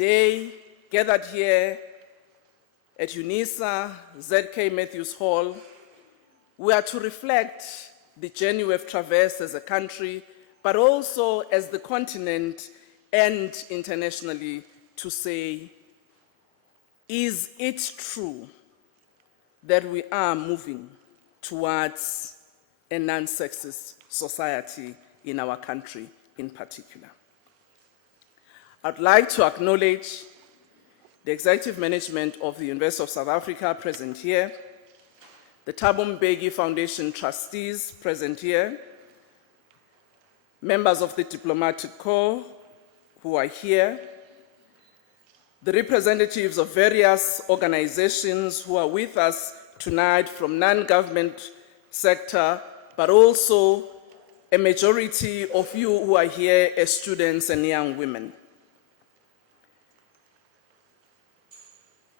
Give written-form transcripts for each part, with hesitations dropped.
today, gathered here at UNISA, ZK Matthews Hall, we are to reflect the journey we have traversed as a country, but also as the continent and internationally, to say, is it true that we are moving towards a non-sexist society in our country in particular? I'd like to acknowledge the executive management of the University of South Africa present here, the Thabo Mbeki Foundation trustees present here, members of the diplomatic corps who are here, the representatives of various organizations who are with us tonight from non-government sector, but also a majority of you who are here as students and young women.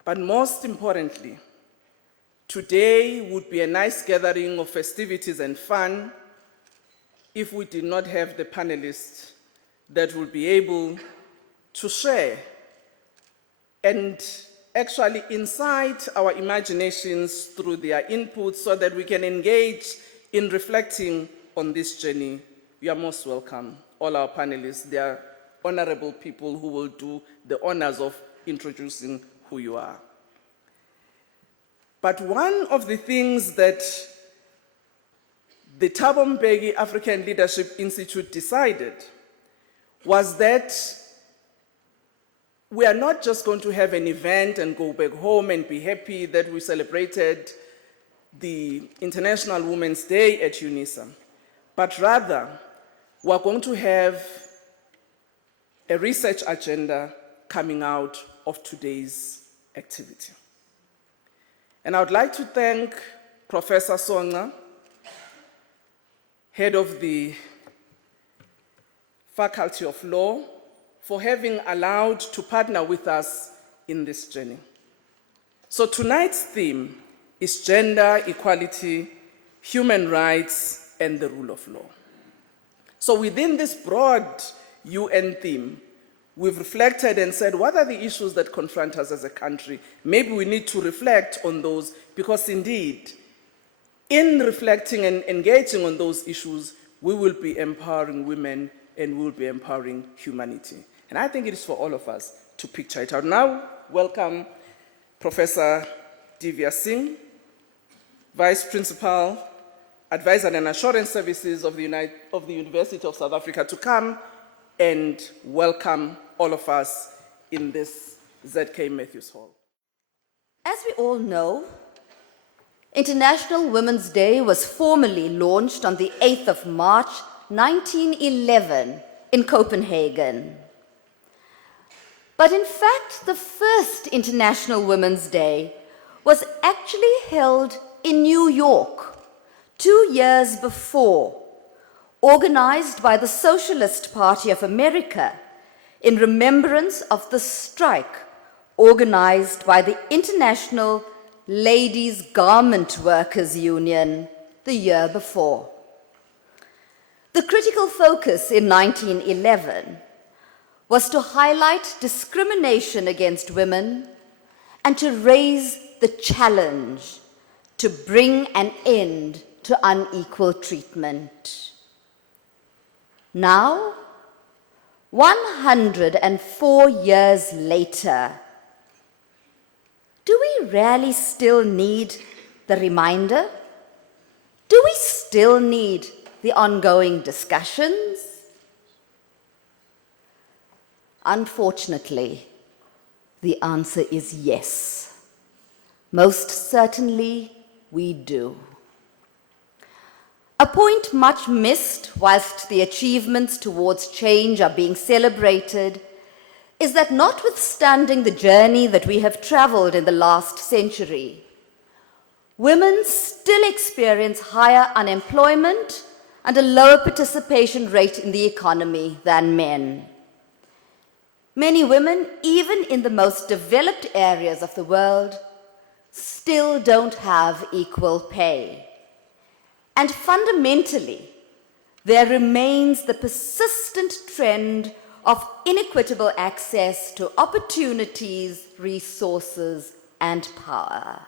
But most importantly, today would be a nice gathering of festivities and fun if we did not have the panelists that will be able to share and actually incite our imaginations through their inputs so that we can engage in reflecting on this journey. You are most welcome, all our panelists. They are honorable people who will do the honors of introducing who you are. But one of the things that the Thabo Mbeki African Leadership Institute decided was that we are not just going to have an event and go back home and be happy that we celebrated the International Women's Day at UNISA, but rather we are going to have a research agenda coming out of today's activity. And I would like to thank Professor Songa, head of the Faculty of Law, for having allowed to partner with us in this journey. So tonight's theme is gender equality, human rights, and the rule of law. So within this broad UN theme, we've reflected and said, what are the issues that confront us as a country? Maybe we need to reflect on those, because indeed, in reflecting and engaging on those issues, we will be empowering women and we will be empowering humanity. And I think it is for all of us to picture it out. Now, welcome Professor Divya Singh, Vice Principal, Advisor and Assurance Services of the University of South Africa, to come and welcome all of us in this ZK Matthews Hall. As we all know, International Women's Day was formally launched on the 8th of March, 1911 in Copenhagen. But in fact, the first International Women's Day was actually held in New York 2 years before, organized by the Socialist Party of America in remembrance of the strike organized by the International Ladies Garment Workers Union the year before. The critical focus in 1911 was to highlight discrimination against women and to raise the challenge to bring an end to unequal treatment. Now, 104 years later, do we really still need the reminder? Do we still need the ongoing discussions? Unfortunately, the answer is yes. Most certainly, we do. A point much missed whilst the achievements towards change are being celebrated is that notwithstanding the journey that we have traveled in the last century, women still experience higher unemployment and a lower participation rate in the economy than men. Many women, even in the most developed areas of the world, still don't have equal pay. And fundamentally, there remains the persistent trend of inequitable access to opportunities, resources, and power.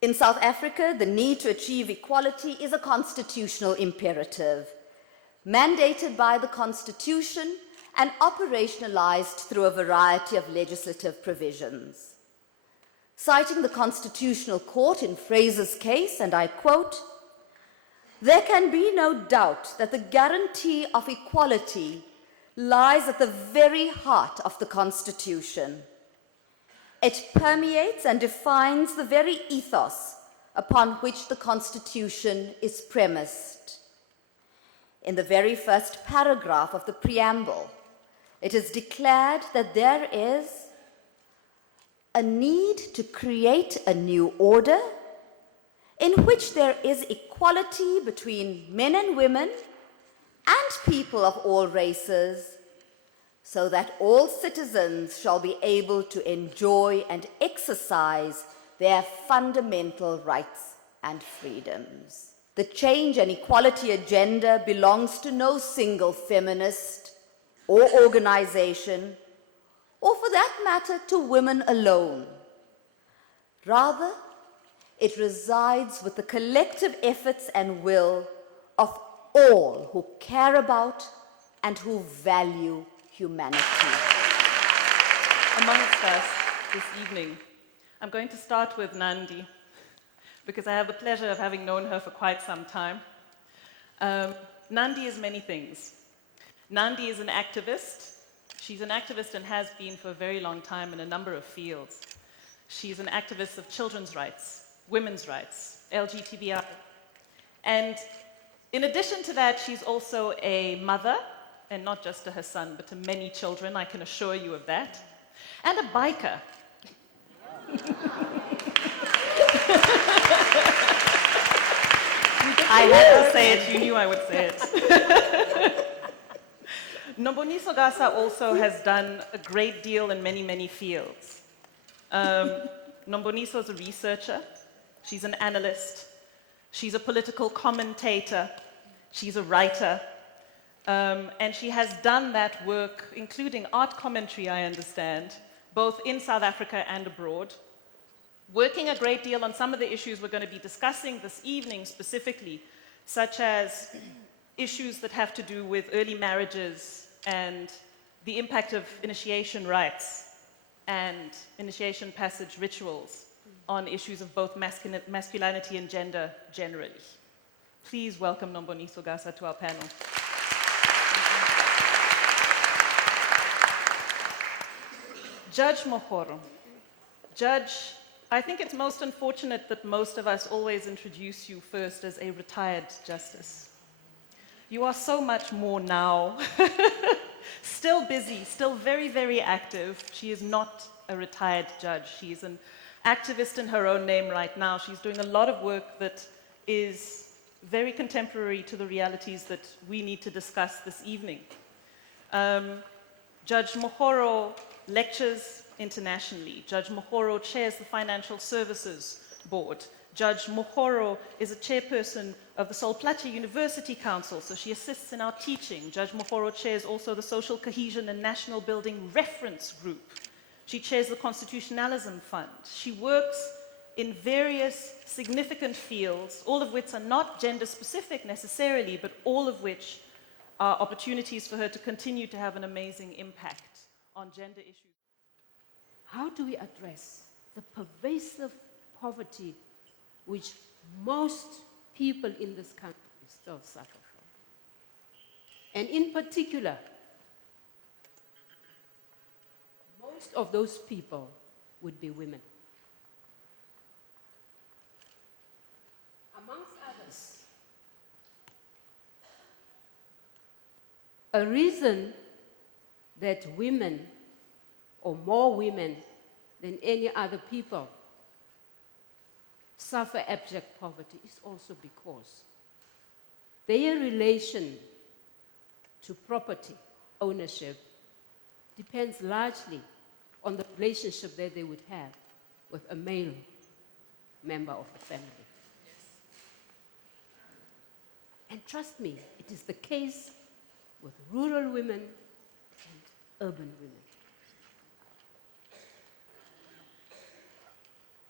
In South Africa, the need to achieve equality is a constitutional imperative, mandated by the Constitution and operationalized through a variety of legislative provisions. Citing the Constitutional Court in Fraser's case, and I quote, "There can be no doubt that the guarantee of equality lies at the very heart of the Constitution. It permeates and defines the very ethos upon which the Constitution is premised. In the very first paragraph of the preamble, it is declared that there is a need to create a new order in which there is equality between men and women and people of all races, so that all citizens shall be able to enjoy and exercise their fundamental rights and freedoms." The change and equality agenda belongs to no single feminist or organization, or for that matter, to women alone. Rather, it resides with the collective efforts and will of all who care about and who value humanity. Amongst us this evening, I'm going to start with Nandi, because I have the pleasure of having known her for quite some time. Nandi is many things. Nandi is an activist. She's an activist and has been for a very long time in a number of fields. She's an activist of children's rights, women's rights, LGBTI. And in addition to that, she's also a mother, and not just to her son, but to many children, I can assure you of that, and a biker. I had to say it, you knew I would say it. Nomboniso Gasa also has done a great deal in many, many fields. Nomboniso is a researcher, she's an analyst, she's a political commentator, she's a writer, and she has done that work, including art commentary, I understand, both in South Africa and abroad, working a great deal on some of the issues we're going to be discussing this evening specifically, such as issues that have to do with early marriages and the impact of initiation rites and initiation passage rituals on issues of both masculinity and gender generally. Please welcome Nomboniso Gasa to our panel. Judge Mohoro. Judge, I think it's most unfortunate that most of us always introduce you first as a retired justice. You are so much more now. Still busy, still very, very active. She is not a retired judge. She is an activist in her own name right now. She's doing a lot of work that is very contemporary to the realities that we need to discuss this evening. Judge Mohoro lectures internationally. Judge Mohoro chairs the Financial Services Board. Judge Mohoro is a chairperson of the Sol Plaatje University Council, so she assists in our teaching. Judge Mohoro chairs also the Social Cohesion and National Building Reference Group. She chairs the Constitutionalism Fund. She works in various significant fields, all of which are not gender-specific necessarily, but all of which are opportunities for her to continue to have an amazing impact on gender issues. How do we address the pervasive poverty which most people in this country still suffer from? And in particular, most of those people would be women. Amongst others, a reason that women, or more women than any other people, suffer abject poverty is also because their relation to property ownership depends largely on the relationship that they would have with a male member of the family. Yes. And trust me, it is the case with rural women urban women.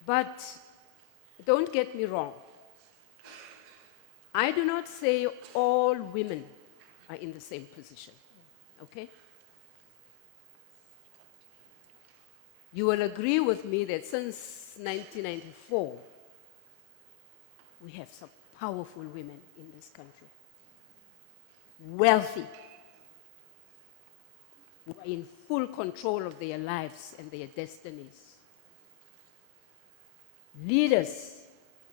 But don't get me wrong. I do not say all women are in the same position, okay? You will agree with me that since 1994, we have some powerful women in this country. Wealthy, who are in full control of their lives and their destinies. Leaders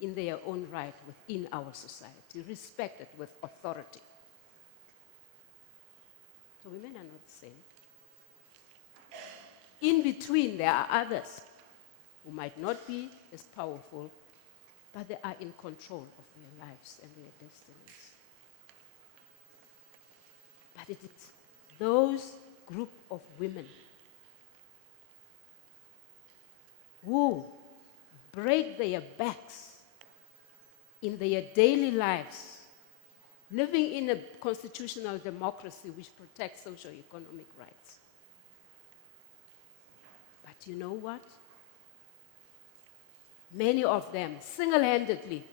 in their own right within our society, respected with authority. So women are not the same. In between, there are others who might not be as powerful, but they are in control of their lives and their destinies. But it is those group of women who break their backs in their daily lives, living in a constitutional democracy which protects socio-economic rights. But you know what? Many of them, single-handedly,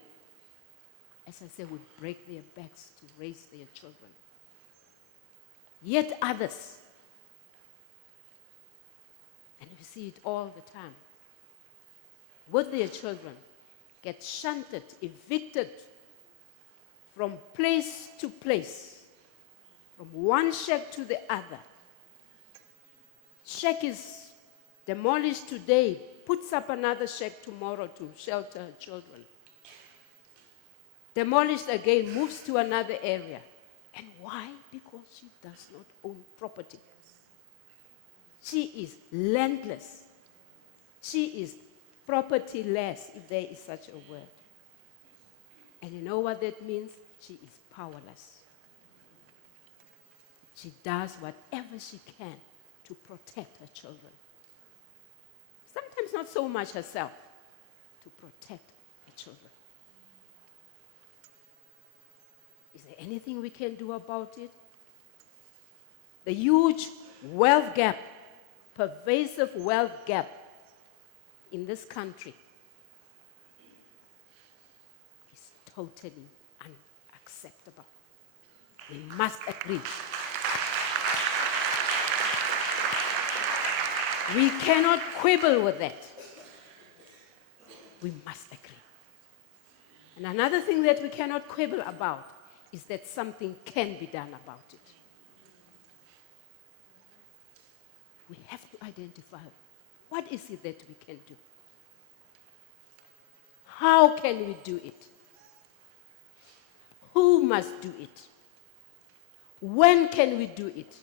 as I said, would break their backs to raise their children. Yet others, and we see it all the time, with their children, get shunted, evicted from place to place, from one shack to the other. Shack is demolished today, puts up another shack tomorrow to shelter her children. Demolished again, moves to another area. And why? Because she does not own property. She is landless. She is propertyless, if there is such a word. And you know what that means? She is powerless. She does whatever she can to protect her children. Sometimes not so much herself, to protect her children. Is there anything we can do about it? The huge wealth gap, pervasive wealth gap in this country is totally unacceptable. We must agree. We cannot quibble with that. We must agree. And another thing that we cannot quibble about is that something can be done about it. We have to identify what is it that we can do. How can we do it? Who must do it? When can we do it?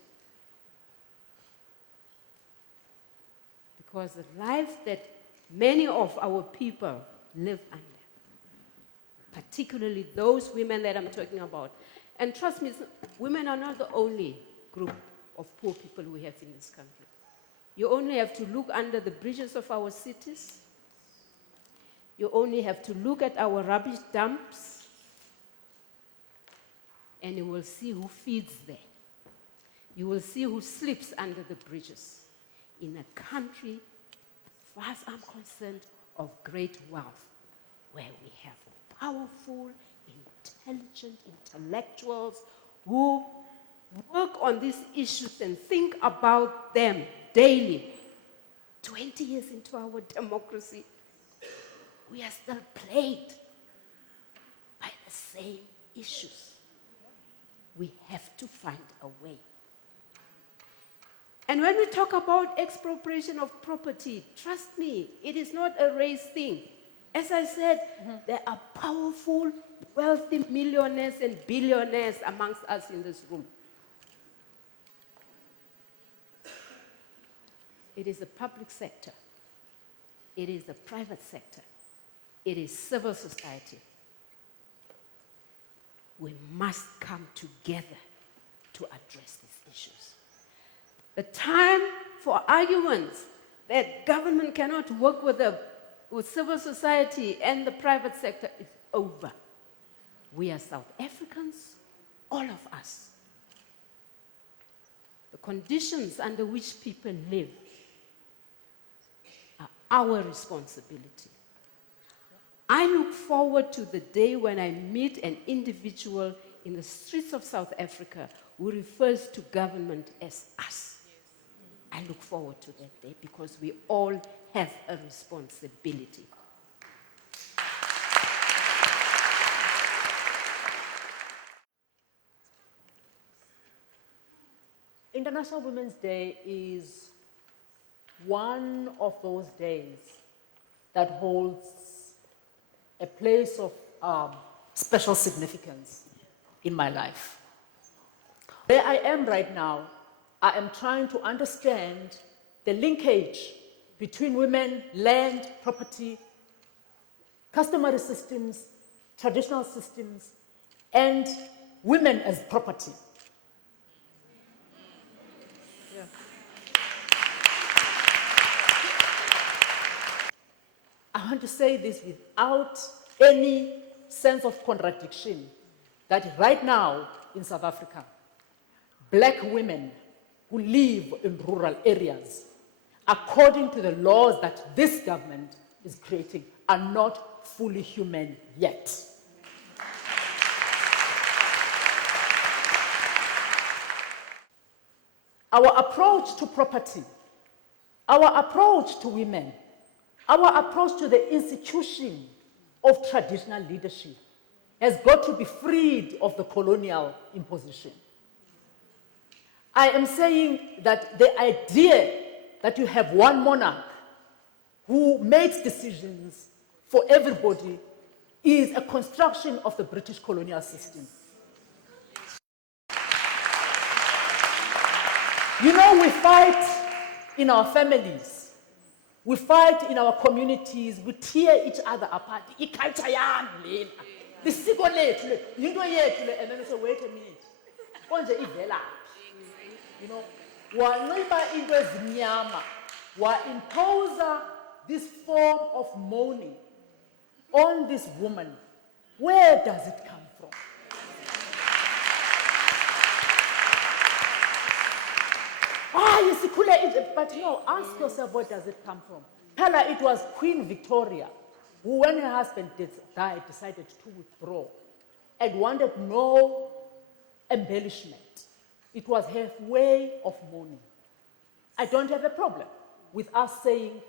Because the lives that many of our people live under, particularly those women that I'm talking about, and trust me, women are not the only group of poor people we have in this country. You only have to look under the bridges of our cities. You only have to look at our rubbish dumps, and you will see who feeds there. You will see who sleeps under the bridges. In a country, as far as I'm concerned, of great wealth, where we have powerful, intelligent intellectuals who work on these issues and think about them daily. 20 years into our democracy, we are still plagued by the same issues. We have to find a way. And when we talk about expropriation of property, trust me, it is not a race thing. As I said, there are powerful, wealthy millionaires and billionaires amongst us in this room. It is the public sector. It is the private sector. It is civil society. We must come together to address these issues. The time for arguments that government cannot work with civil society and the private sector is over. We are South Africans, all of us. The conditions under which people live are our responsibility. I look forward to the day when I meet an individual in the streets of South Africa who refers to government as us. I look forward to that day because we all have a responsibility. International Women's Day is one of those days that holds a place of special significance in my life. Where I am right now, I am trying to understand the linkage between women, land, property, customary systems, traditional systems, and women as property. I want to say this without any sense of contradiction, that right now in South Africa, black women who live in rural areas, according to the laws that this government is creating, are not fully human yet. Our approach to property, our approach to women, our approach to the institution of traditional leadership has got to be freed of the colonial imposition. I am saying that the idea that you have one monarch who makes decisions for everybody is a construction of the British colonial system. You know, we fight in our families. We fight in our communities, we tear each other apart. Iculture yami lena. Lisiko lethu le, yinto yethu le, and then we say, wait a minute. Konje ivela. You know, wanxiba into ezimnyama, wa-impose this form of mourning on this woman. Where does it come from? But no, ask yourself, where does it come from? Pella, it was Queen Victoria who, when her husband died, decided to withdraw and wanted no embellishment. It was her way of mourning. I don't have a problem with us saying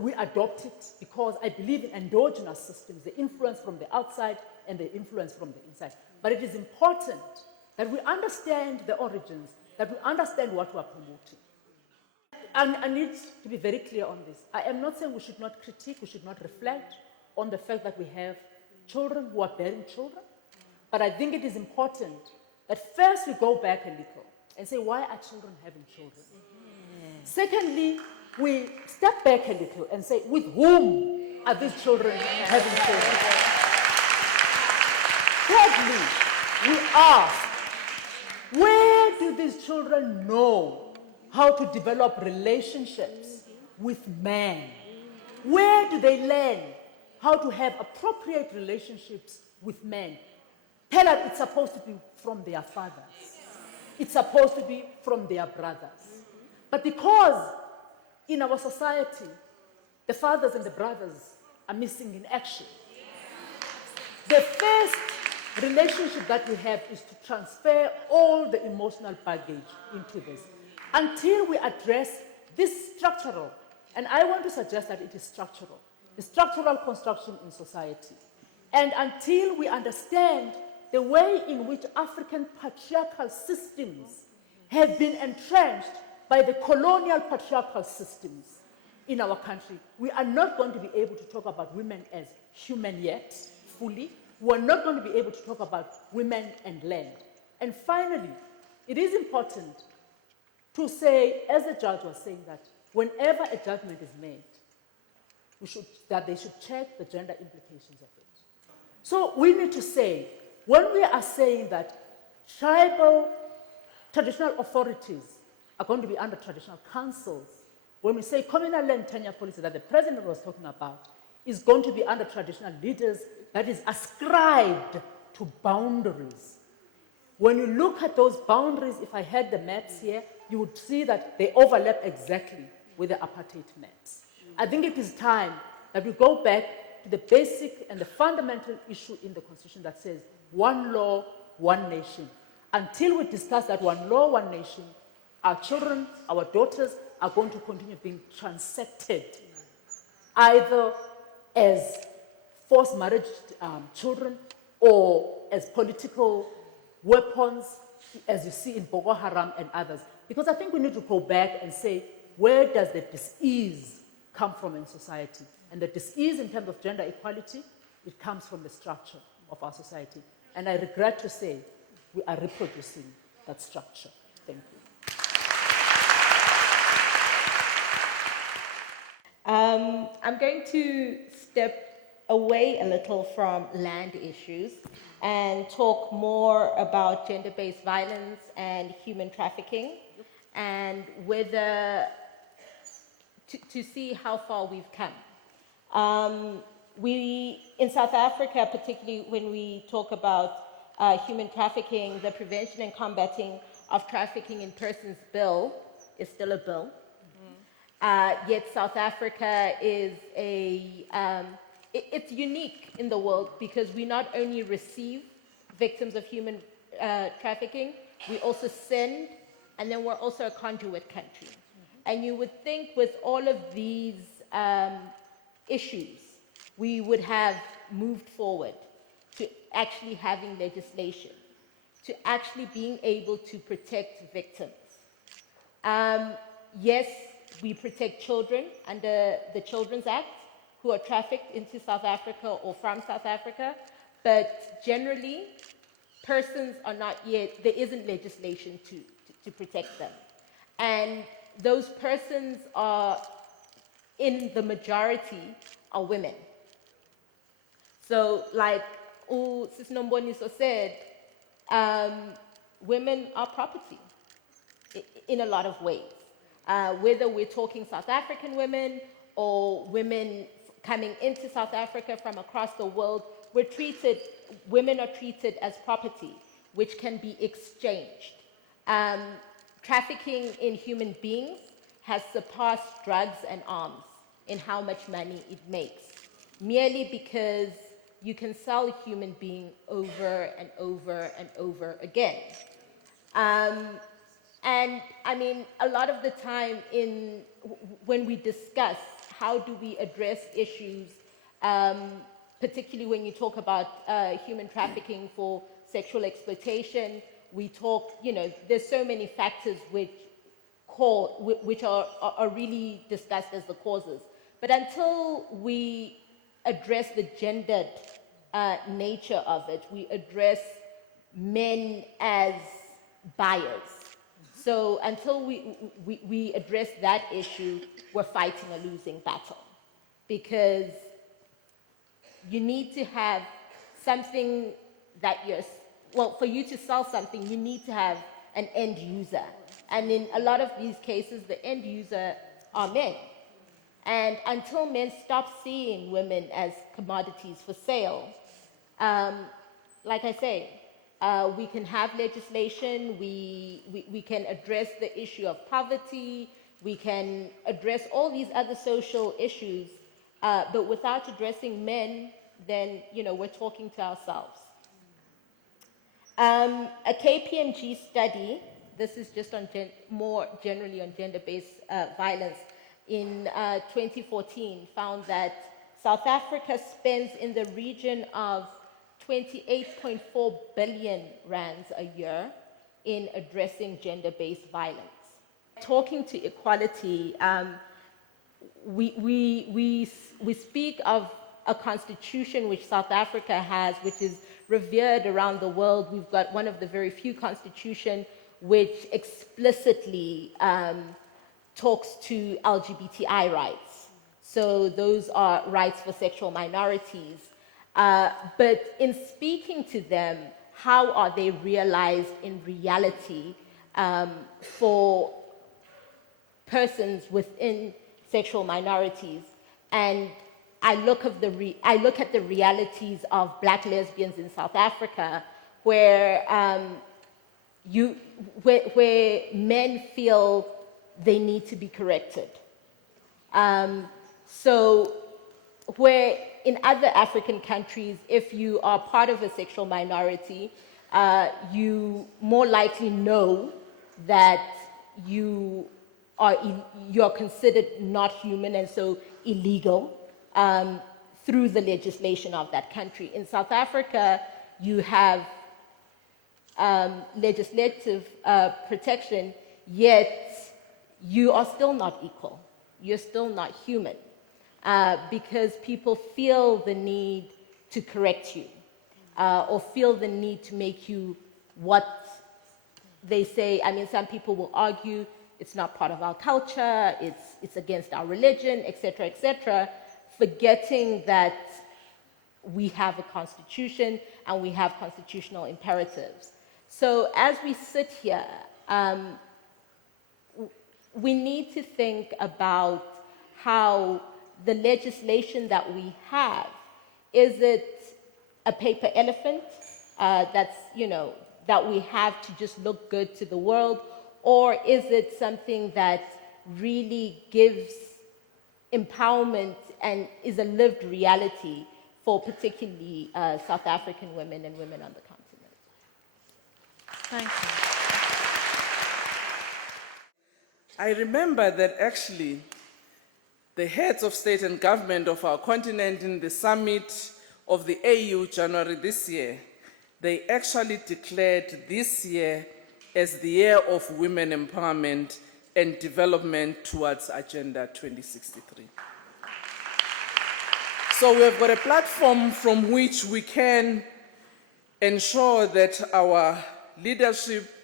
we adopt it because I believe in endogenous systems, the influence from the outside and the influence from the inside. But it is important that we understand the origins, that we understand what we are promoting. And I need to be very clear on this. I am not saying we should not critique, we should not reflect on the fact that we have children who are bearing children. But I think it is important that first we go back a little and say, why are children having children? Secondly, we step back a little and say, with whom are these children having children? Thirdly, we ask, where do these children know how to develop relationships with men? Where do they learn how to have appropriate relationships with men? Tell us it's supposed to be from their fathers. It's supposed to be from their brothers. But because in our society, the fathers and the brothers are missing in action, the first relationship that we have is to transfer all the emotional baggage into this. Until we address this structural, and I want to suggest that it is structural, the structural construction in society. And until we understand the way in which African patriarchal systems have been entrenched by the colonial patriarchal systems in our country, we are not going to be able to talk about women as human yet, fully. We are not going to be able to talk about women and land. And finally, it is important to say, as the judge was saying, that whenever a judgment is made, that they should check the gender implications of it. So we need to say, when we are saying that tribal traditional authorities are going to be under traditional councils, when we say communal land tenure policy that the president was talking about is going to be under traditional leaders, that is ascribed to boundaries. When you look at those boundaries, if I had the maps here, you would see that they overlap exactly with the apartheid maps. I think it is time that we go back to the basic and the fundamental issue in the Constitution that says one law, one nation. Until we discuss that one law, one nation, our children, our daughters are going to continue being transected, either as forced marriage children or as political weapons, as you see in Boko Haram and others. Because I think we need to go back and say, where does the dis-ease come from in society? And the dis-ease in terms of gender equality, it comes from the structure of our society. And I regret to say, we are reproducing that structure. Thank you. I'm going to step away a little from land issues and talk more about gender-based violence and human trafficking, and whether to see how far we've come. In South Africa, particularly when we talk about human trafficking, the Prevention and Combating of Trafficking in Persons Bill is still a bill. Yet South Africa is it's unique in the world because we not only receive victims of human trafficking, we also send, and then we're also a conduit country. And you would think with all of these issues, we would have moved forward to actually having legislation, to actually being able to protect victims. Yes, we protect children under the Children's Act who are trafficked into South Africa or from South Africa, but generally, persons are not yet, there isn't legislation to protect them. And those persons are, in the majority, are women. So like Sis Nomboniso said, women are property in a lot of ways. Whether we're talking South African women or women coming into South Africa from across the world, women are treated as property, which can be exchanged. Trafficking in human beings has surpassed drugs and arms in how much money it makes, merely because you can sell a human being over and over and over again. And I mean, a lot of the time when we discuss how do we address issues, particularly when you talk about human trafficking for sexual exploitation, we talk, there's so many factors which are really discussed as the causes. But until we address the gendered nature of it, we address men as buyers. So until we address that issue, we're fighting a losing battle. Because you need to have something that for you to sell something, you need to have an end user. And in a lot of these cases, the end user are men. And until men stop seeing women as commodities for sale, like I say, we can have legislation, we can address the issue of poverty, we can address all these other social issues, but without addressing men, then, we're talking to ourselves. A KPMG study, this is just on more generally on gender-based violence, in 2014 found that South Africa spends in the region of 28.4 billion rands a year in addressing gender-based violence. Talking to equality, we speak of a constitution which South Africa has, which is revered around the world. We've got one of the very few constitutions which explicitly talks to LGBTI rights. So those are rights for sexual minorities. But in speaking to them, how are they realized in reality for persons within sexual minorities? And I look at the realities of Black lesbians in South Africa, where where men feel they need to be corrected. So where in other African countries, if you are part of a sexual minority, you more likely know that you are considered not human and so illegal through the legislation of that country. In South Africa, you have legislative protection, yet you are still not equal. You're still not human because people feel the need to correct you or feel the need to make you what they say. I mean, some people will argue it's not part of our culture, it's against our religion, etc., forgetting that we have a constitution and we have constitutional imperatives. So as we sit here, we need to think about how the legislation that we have, is it a paper elephant that's, that we have to just look good to the world, or is it something that really gives empowerment and is a lived reality for particularly South African women and women on the continent? Thank you. I remember that actually the heads of state and government of our continent in the summit of the AU January this year, they actually declared this year as the year of women empowerment and development towards Agenda 2063. So we have got a platform from which we can ensure that our leadership,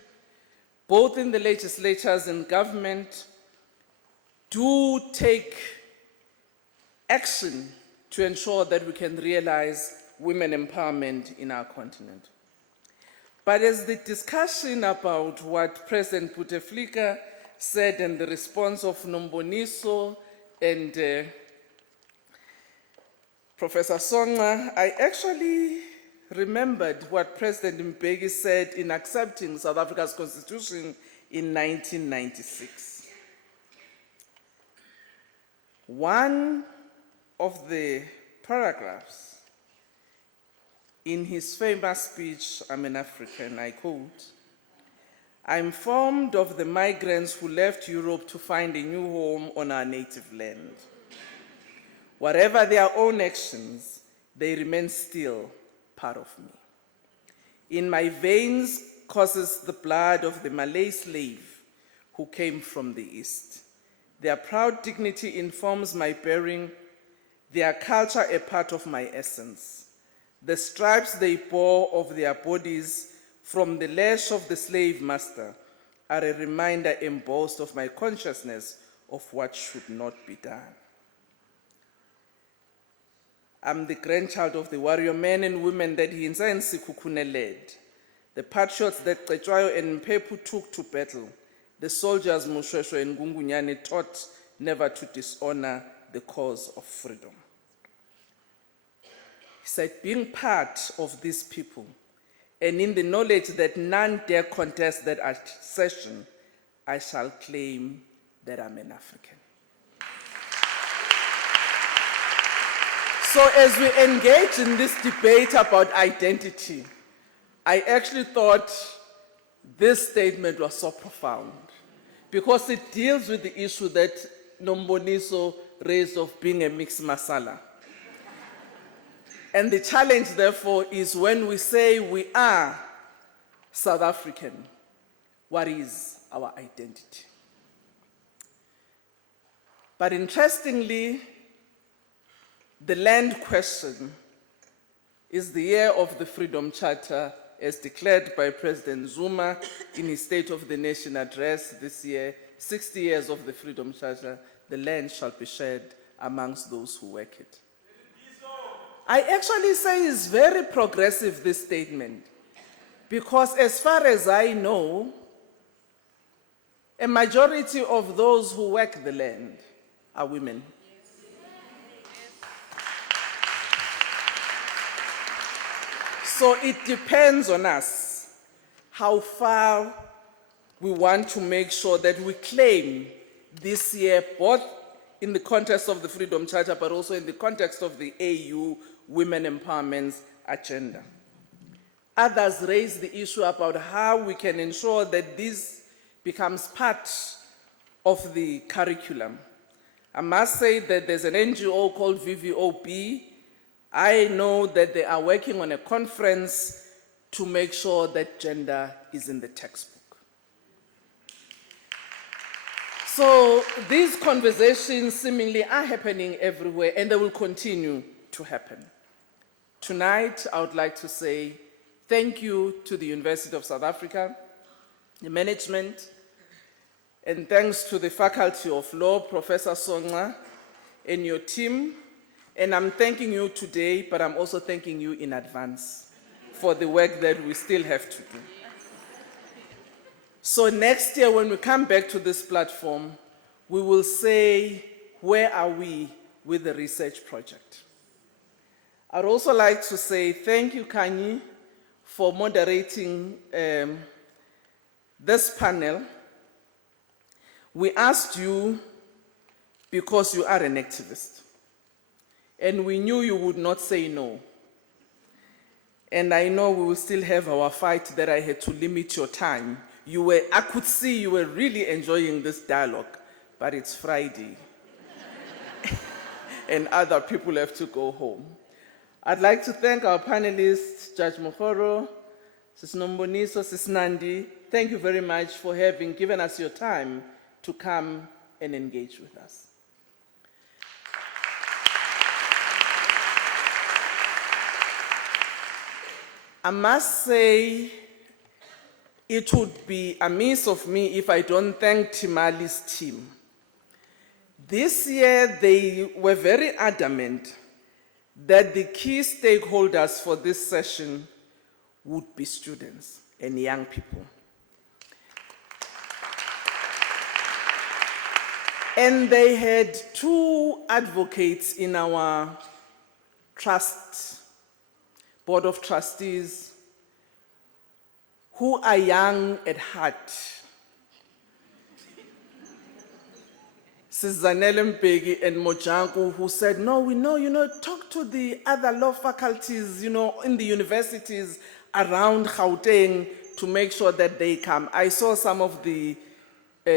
both in the legislatures and government, do take action to ensure that we can realize women empowerment in our continent. But as the discussion about what President Bouteflika said and the response of Nomboniso and Professor Songa, I actually remembered what President Mbeki said in accepting South Africa's constitution in 1996. One of the paragraphs in his famous speech, I'm an African, I quote, "I'm informed of the migrants who left Europe to find a new home on our native land. Whatever their own actions, they remain still part of me. In my veins courses the blood of the Malay slave who came from the East. Their proud dignity informs my bearing, their culture a part of my essence. The stripes they bore of their bodies from the lash of the slave master are a reminder embossed of my consciousness of what should not be done. I'm the grandchild of the warrior men and women that Hinsa and Sikukune led, the patriots that Cetshwayo and Mpepu took to battle, the soldiers Mushweshwe and Gungunyane taught never to dishonor the cause of freedom." He said, being part of these people, and in the knowledge that none dare contest that assertion, I shall claim that I'm an African. So as we engage in this debate about identity, I actually thought this statement was so profound because it deals with the issue that Nomboniso raised of being a mixed masala. And the challenge, therefore, is when we say we are South African, what is our identity? But interestingly, the land question is the year of the Freedom Charter as declared by President Zuma in his State of the Nation address this year, 60 years of the Freedom Charter, the land shall be shared amongst those who work it. I actually say it's very progressive, this statement, because as far as I know, a majority of those who work the land are women. So it depends on us how far we want to make sure that we claim this year, both in the context of the Freedom Charter, but also in the context of the AU Women Empowerment Agenda. Others raise the issue about how we can ensure that this becomes part of the curriculum. I must say that there's an NGO called VVOB. I know that they are working on a conference to make sure that gender is in the textbook. So these conversations seemingly are happening everywhere, and they will continue to happen. Tonight, I would like to say thank you to the University of South Africa, the management, and thanks to the Faculty of Law, Professor Songa, and your team. And I'm thanking you today, but I'm also thanking you in advance for the work that we still have to do. So next year, when we come back to this platform, we will say, where are we with the research project? I'd also like to say thank you, Kanye, for moderating this panel. We asked you because you are an activist, and we knew you would not say no. And I know we will still have our fight that I had to limit your time. I could see you were really enjoying this dialogue, but it's Friday. And other people have to go home. I'd like to thank our panelists, Judge Mokoro, Sis Nomboniso, Sis Nandi. Thank you very much for having given us your time to come and engage with us. I must say, it would be amiss of me if I don't thank Timali's team. This year, they were very adamant that the key stakeholders for this session would be students and young people. And they had two advocates in our trust, board of trustees, who are young at heart. Zanele Mbeki and Mojanku, who said, no, we know, talk to the other law faculties, in the universities around Gauteng to make sure that they come. I saw some of the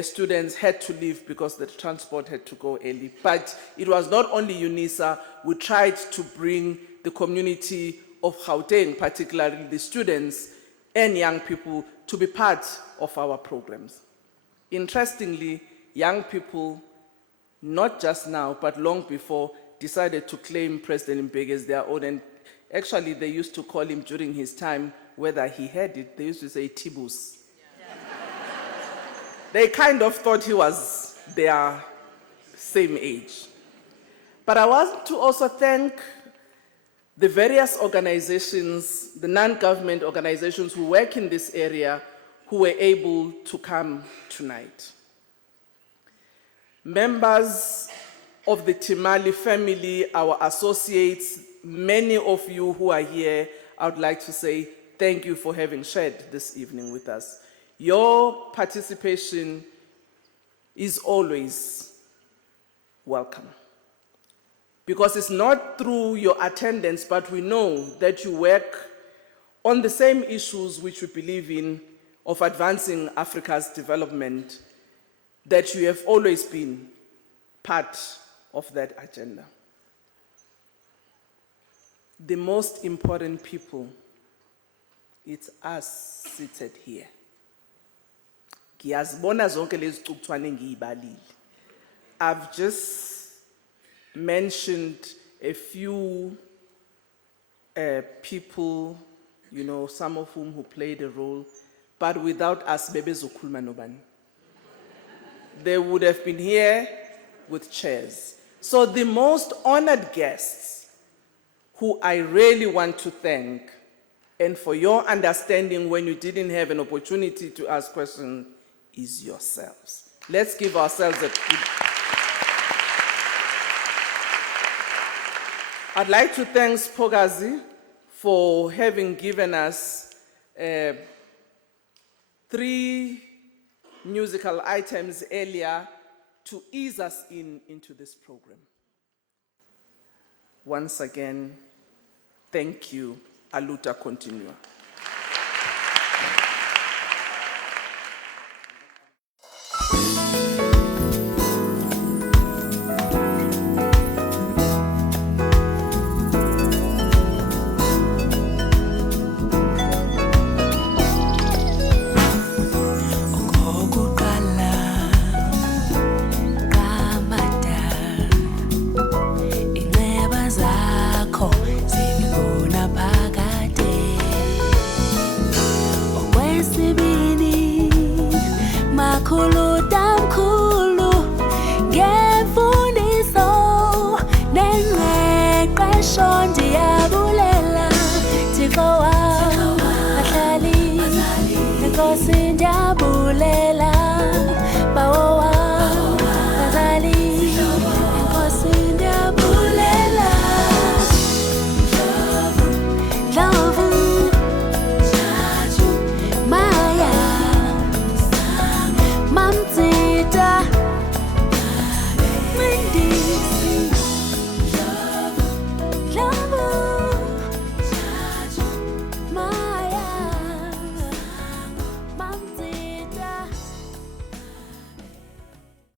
students had to leave because the transport had to go early. But it was not only UNISA, we tried to bring the community of Gauteng, particularly the students and young people, to be part of our programs. Interestingly, young people, not just now, but long before, decided to claim President Mbeki as their own. And actually, they used to call him during his time, whether he had it, they used to say Tibus. Yeah. They kind of thought he was their same age. But I want to also thank the various organizations, the non-government organizations who work in this area, who were able to come tonight. Members of the Timali family, our associates, many of you who are here, I would like to say thank you for having shared this evening with us. Your participation is always welcome. Because it's not through your attendance, but we know that you work on the same issues which we believe in of advancing Africa's development, that you have always been part of that agenda. The most important people, it's us seated here. I've just mentioned a few people, some of whom who played a role, but without us, bebezokhuluma nobani. They would have been here with chairs. So the most honored guests, who I really want to thank, and for your understanding when you didn't have an opportunity to ask questions, is yourselves. Let's give ourselves a good. I'd like to thank Spogazi for having given us 3 musical items earlier to ease us into this program. Once again, thank you. Aluta continua. Sinjabulela